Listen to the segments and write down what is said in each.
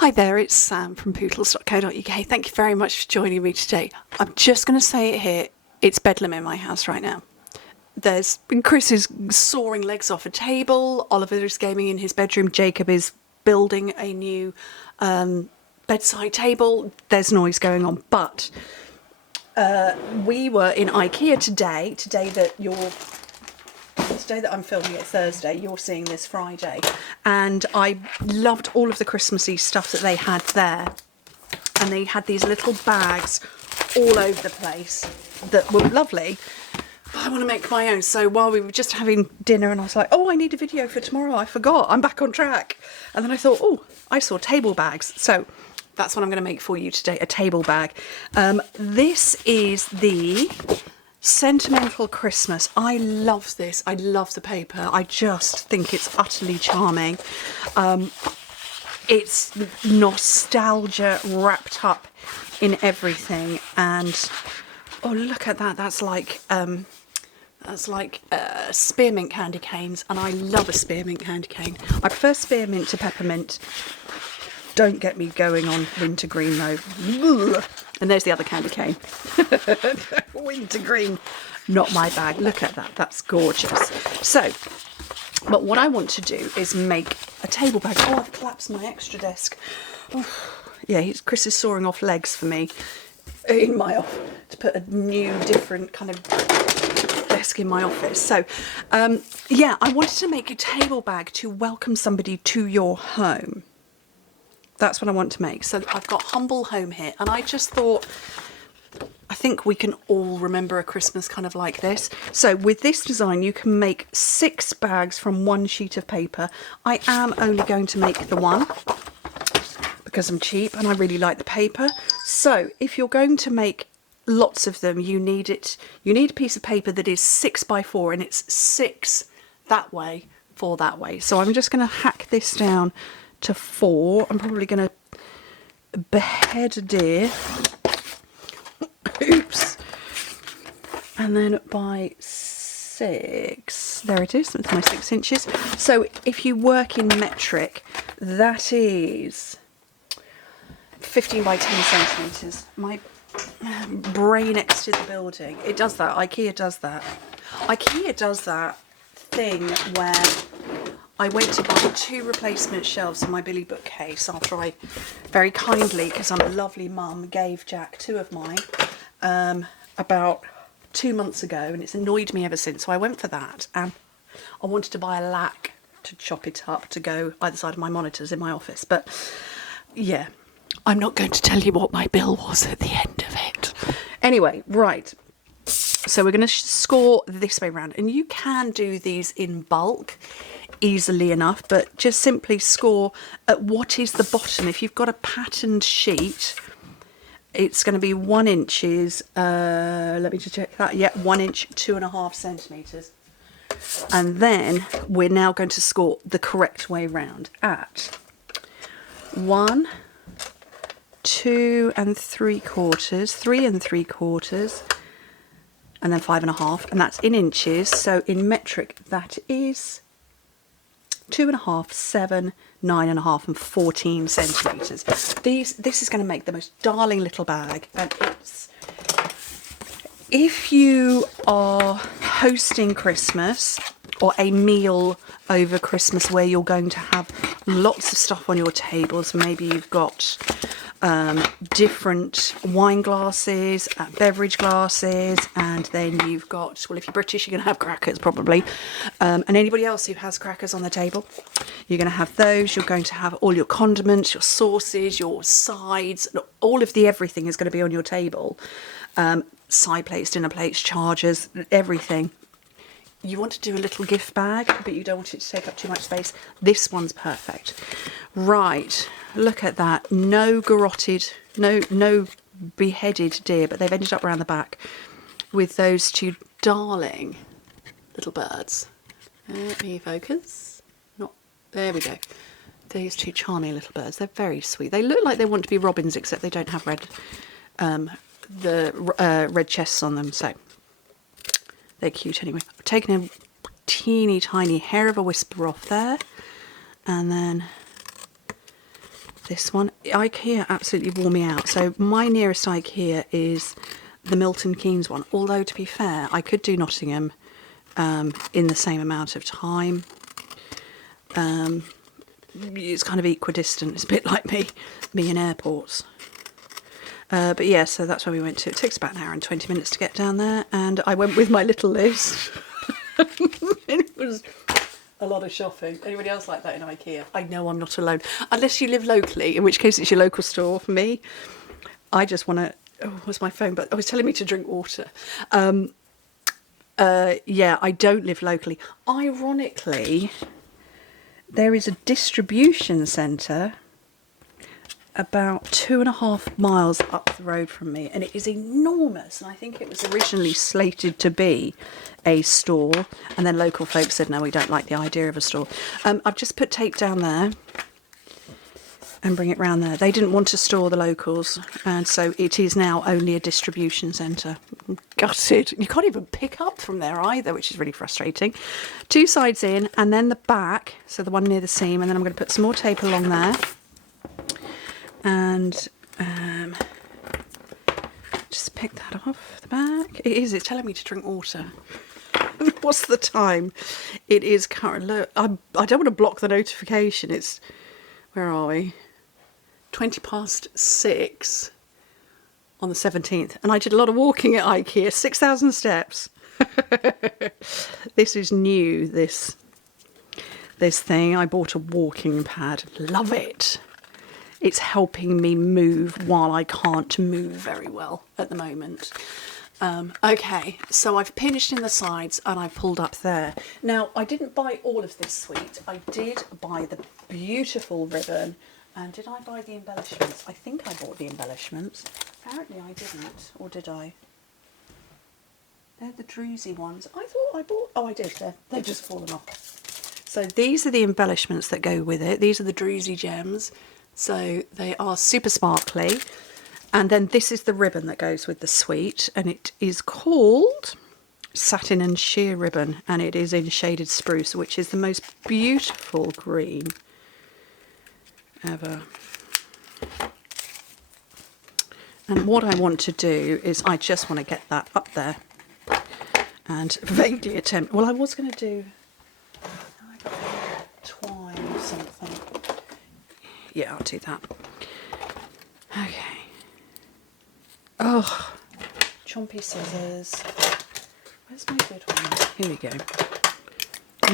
Hi there, it's Sam from Pootles.co.uk. Thank you very much for joining me today. I'm just going to say it here, it's bedlam in my house right now. Chris is sawing legs off a table, Oliver is gaming in his bedroom, Jacob is building a new bedside table. There's noise going on, but we were in IKEA today that I'm filming it Thursday, you're seeing this Friday, and I loved all of the Christmassy stuff that they had there, and they had these little bags all over the place that were lovely, but I want to make my own. So while we were just having dinner and I was like, oh, I need a video for tomorrow, I forgot, I'm back on track, and then I thought, oh, I saw table bags, so that's what I'm going to make for you today, a table bag. This is the Sentimental Christmas. I love this. I love the paper. I just think it's utterly charming. It's nostalgia wrapped up in everything, and oh, look at that. That's like spearmint candy canes, and I love a spearmint candy cane. I prefer spearmint to peppermint. Don't get me going on wintergreen though. Ugh. And there's the other candy cane. Wintergreen, not my bag. Look at that, that's gorgeous. So, but what I want to do is make a table bag. Oh, I've collapsed my extra desk. Oh, yeah, Chris is sawing off legs for me in my office to put a new, different kind of desk in my office. So, yeah, I wanted to make a table bag to welcome somebody to your home. That's what I want to make. So I've got Humble Home here, and I just thought, I think we can all remember a Christmas kind of like this. So with this design, you can make 6 bags from one sheet of paper. I am only going to make the one because I'm cheap and I really like the paper. So if you're going to make lots of them, you need a piece of paper that is 6 by 4, and it's 6 that way, 4 that way. So I'm just going to hack this down to 4. I'm probably going to behead a deer. Oops. And then by 6, there it is, that's my 6 inches. So if you work in metric, that is 15 by 10 centimetres. My brain exited the building. It does that, IKEA does that. IKEA does that thing where I went to buy 2 replacement shelves in my Billy bookcase after I very kindly, because I'm a lovely mum, gave Jack 2 of mine about 2 months ago, and it's annoyed me ever since. So I went for that, and I wanted to buy a lac to chop it up to go either side of my monitors in my office. But yeah, I'm not going to tell you what my bill was at the end of it. Anyway, right. So we're going to score this way around, and you can do these in bulk easily enough, but just simply score at what is the bottom. If you've got a patterned sheet, it's going to be 1 inches, let me just check that, yeah, 1 inch, 2.5 centimetres. And then we're now going to score the correct way round at 1, 2 3/4, 3 3/4, and then 5.5, and that's in inches. So in metric, that is 2.5, 7, 9.5, and 14 centimetres. This is going to make the most darling little bag, and it's, if you are hosting Christmas or a meal over Christmas where you're going to have lots of stuff on your tables, maybe you've got different wine glasses, beverage glasses, and then you've got, well, if you're British, you're going to have crackers probably, and anybody else who has crackers on the table, you're going to have those. You're going to have all your condiments, your sauces, your sides, all of the everything is going to be on your table. Side plates, dinner plates, chargers, everything. You want to do a little gift bag, but you don't want it to take up too much space. This one's perfect. Right, look at that. No garroted, no beheaded deer, but they've ended up around the back with those 2 darling little birds. Let me focus. Not, there we go. These 2 charming little birds. They're very sweet. They look like they want to be robins, except they don't have red chests on them, so they're cute anyway. I've taken a teeny tiny hair of a whisper off there, and then this one. IKEA absolutely wore me out. So my nearest IKEA is the Milton Keynes one. Although, to be fair, I could do Nottingham in the same amount of time. It's kind of equidistant. It's a bit like me in airports. But yeah, so that's where we went to. It takes about an hour and 20 minutes to get down there. And I went with my little list. It was a lot of shopping. Anybody else like that in IKEA? I know I'm not alone. Unless you live locally, in which case it's your local store. For me, I just want to... Oh, where's my phone? But I was telling me to drink water. Yeah, I don't live locally. Ironically, there is a distribution centre about 2.5 miles up the road from me, and it is enormous. And I think it was originally slated to be a store, and then local folks said, no, we don't like the idea of a store. I've just put tape down there and bring it round there. They didn't want to store the locals, and so it is now only a distribution centre. Gutted. You can't even pick up from there either, which is really frustrating. 2 sides in, and then the back, so the one near the seam, and then I'm going to put some more tape along there. And just pick that off the back. It's telling me to drink water. What's the time? It is currently... I don't want to block the notification. It's... Where are we? 6:20 on the 17th. And I did a lot of walking at IKEA. 6,000 steps. This is new, this thing. I bought a walking pad. Love it. It's helping me move while I can't move very well at the moment. Okay, so I've pinched in the sides and I've pulled up there. Now, I didn't buy all of this suite. I did buy the beautiful ribbon. And did I buy the embellishments? I think I bought the embellishments. Apparently I didn't. Or did I? They're the druzy ones. I thought I bought... Oh, I did. They've just fallen off. So these are the embellishments that go with it. These are the druzy gems. So they are super sparkly. And then this is the ribbon that goes with the suite. And it is called Satin and Sheer Ribbon. And it is in shaded spruce, which is the most beautiful green ever. And what I want to do is I just want to get that up there and vaguely attempt... Well, I was going to do... I got twine or something. Yeah, I'll do that. Okay. Oh, chompy scissors. Where's my good one? Here we go.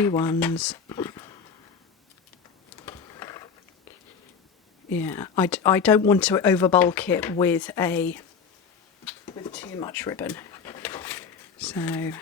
New ones. Yeah, I don't want to overbulk it with too much ribbon. So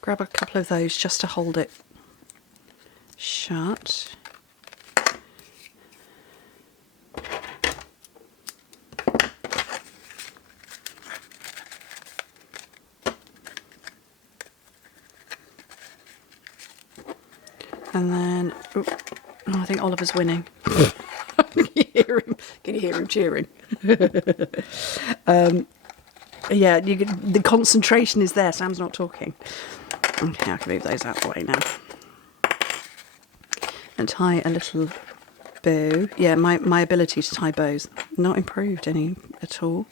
grab a couple of those just to hold it shut. And then, oh, I think Oliver's winning. Can you hear him cheering? Yeah, the concentration is there. Sam's not talking. Okay, I can move those out of the way now. And tie a little bow. Yeah, my ability to tie bows not improved any at all.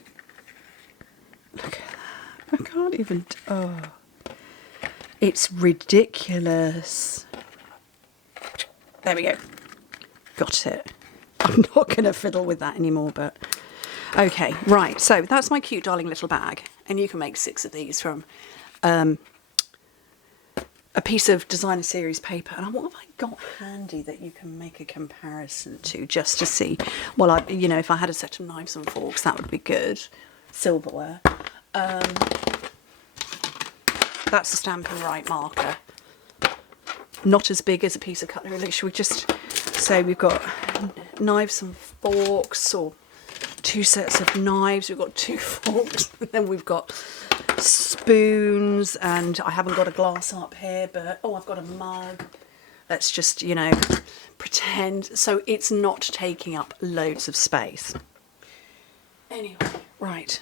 Look at that. I can't even... Oh, it's ridiculous. There we go. Got it. I'm not going to fiddle with that anymore, but... Okay, right. So that's my cute, darling little bag. And you can make 6 of these from a piece of designer series paper. And what have I got handy that you can make a comparison to just to see? Well, you know, if I had a set of knives and forks, that would be good. Silverware. That's a Stampin' Right marker. Not as big as a piece of cutlery. Should we just say we've got knives and forks, or 2 sets of knives, we've got 2 forks, and then we've got spoons, and I haven't got a glass up here, but oh, I've got a mug. Let's just, you know, pretend so it's not taking up loads of space. Anyway, right.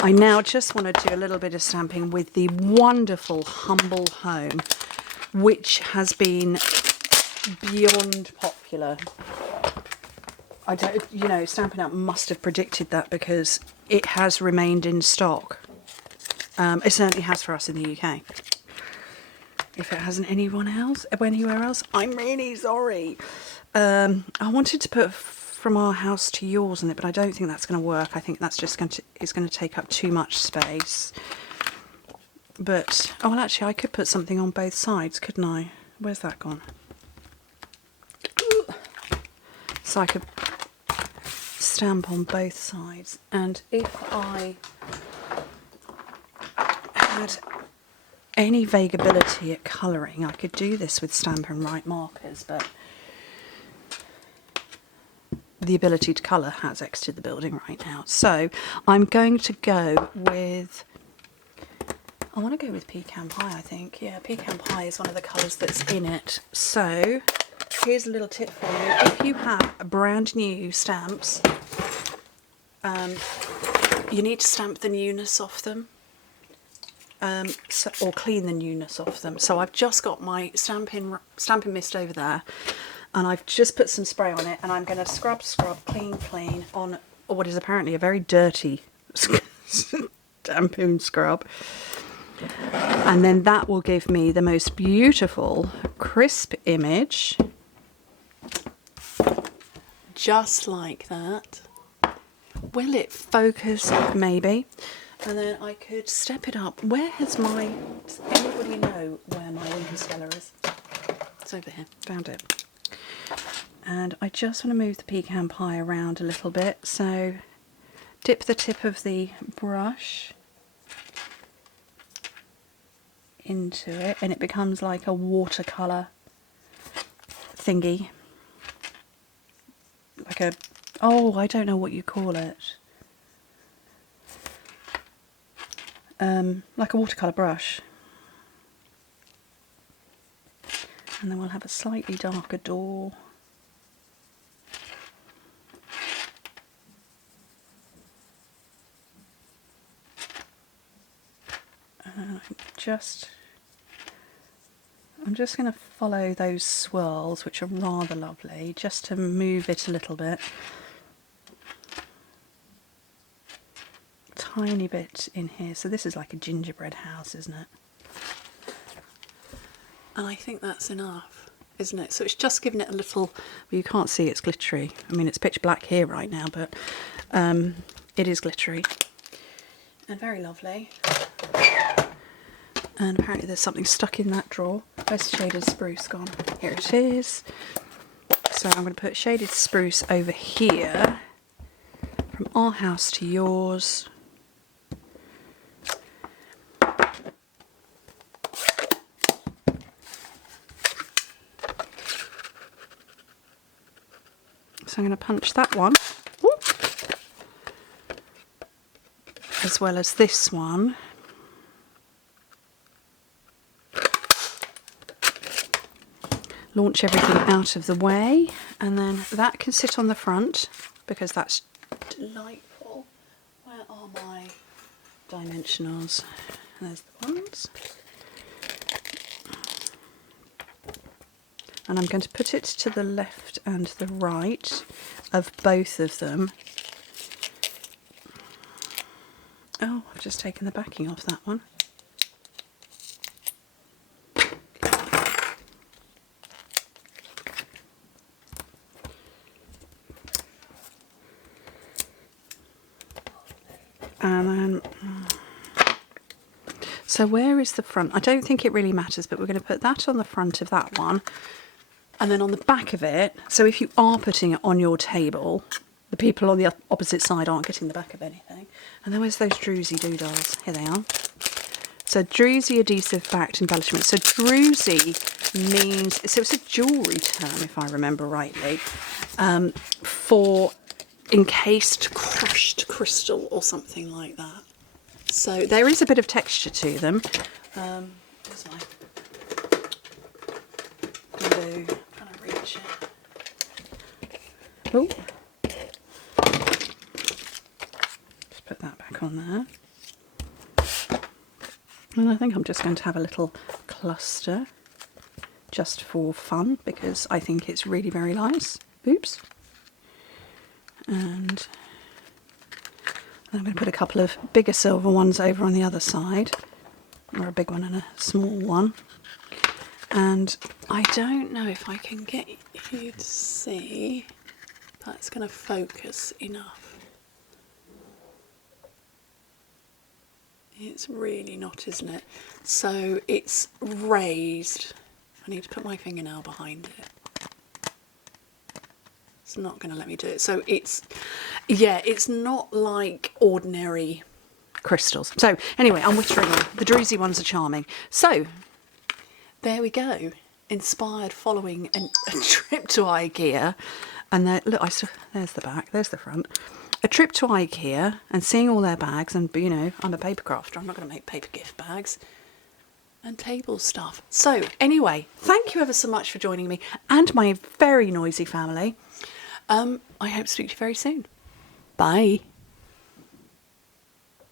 I now just want to do a little bit of stamping with the wonderful Humble Home which has been beyond popular. I don't, you know, Stampin' Up must have predicted that because it has remained in stock. It certainly has for us in the UK. If it hasn't anywhere else, I'm really sorry. I wanted to put From Our House to Yours in it, but I don't think that's going to work. I think that's just it's going to take up too much space. But, oh well, actually I could put something on both sides, couldn't I? Where's that gone? So I could stamp on both sides, and if I had any vague ability at colouring, I could do this with Stampin' Write markers, but the ability to colour has exited the building right now. So I'm going to go with, I want to go with Pecan Pie, I think. Yeah, Pecan Pie is one of the colours that's in it. So here's a little tip for you. If you have brand new stamps, you need to stamp the newness off them, or clean the newness off them. So I've just got my stamping mist over there, and I've just put some spray on it, and I'm going to scrub, clean on what is apparently a very dirty stamping scrub. And then that will give me the most beautiful, crisp image. Just like that. Will it focus? Maybe. And then I could step it up. Where has my... Does anybody know where my Interstellar is? It's over here. Found it. And I just want to move the Pecan Pie around a little bit. So dip the tip of the brush into it, and it becomes like a watercolour thingy. Like a... Oh, I don't know what you call it. Like a watercolour brush. And then we'll have a slightly darker door. I'm just going to follow those swirls, which are rather lovely, just to move it a little bit. Tiny bit in here. So this is like a gingerbread house, isn't it? And I think that's enough, isn't it? So it's just giving it a little... Well, you can't see it's glittery. I mean, it's pitch black here right now, but it is glittery. And very lovely. And apparently there's something stuck in that drawer. Where's the shaded spruce gone? Here it is. So I'm going to put shaded spruce over here. From Our House to Yours. So I'm going to punch that one. Ooh. As well as this one. Launch everything out of the way, and then that can sit on the front because that's delightful. Where are my dimensionals? There's the ones. And I'm going to put it to the left and the right of both of them. Oh, I've just taken the backing off that one. And then, so where is the front? I don't think it really matters, but we're going to put that on the front of that one. And then on the back of it, so if you are putting it on your table, the people on the opposite side aren't getting the back of anything. And then where's those druzy doodles? Here they are. So druzy adhesive backed embellishment. So druzy means, so it's a jewellery term if I remember rightly, for encased crushed crystal or something like that. So there is a bit of texture to them. Where's my glue? Trying to reach it. Oh, just put that back on there. And I think I'm just going to have a little cluster. just for fun because I think it's really very nice. Oops. And I'm going to put a couple of bigger silver ones over on the other side, or a big one and a small one. And I don't know if I can get you to see, but it's going to focus enough. It's really not, isn't it? So it's raised. I need to put my fingernail behind it. It's not going to let me do it. So it's, yeah, it's not like ordinary crystals. So anyway, I'm whittering on. The druzy ones are charming. So there we go. Inspired following a trip to IKEA. And look, there's the back, there's the front. A trip to IKEA and seeing all their bags, and you know, I'm a paper crafter, I'm not going to make paper gift bags and table stuff. So anyway, thank you ever so much for joining me and my very noisy family. I hope to speak to you very soon. Bye.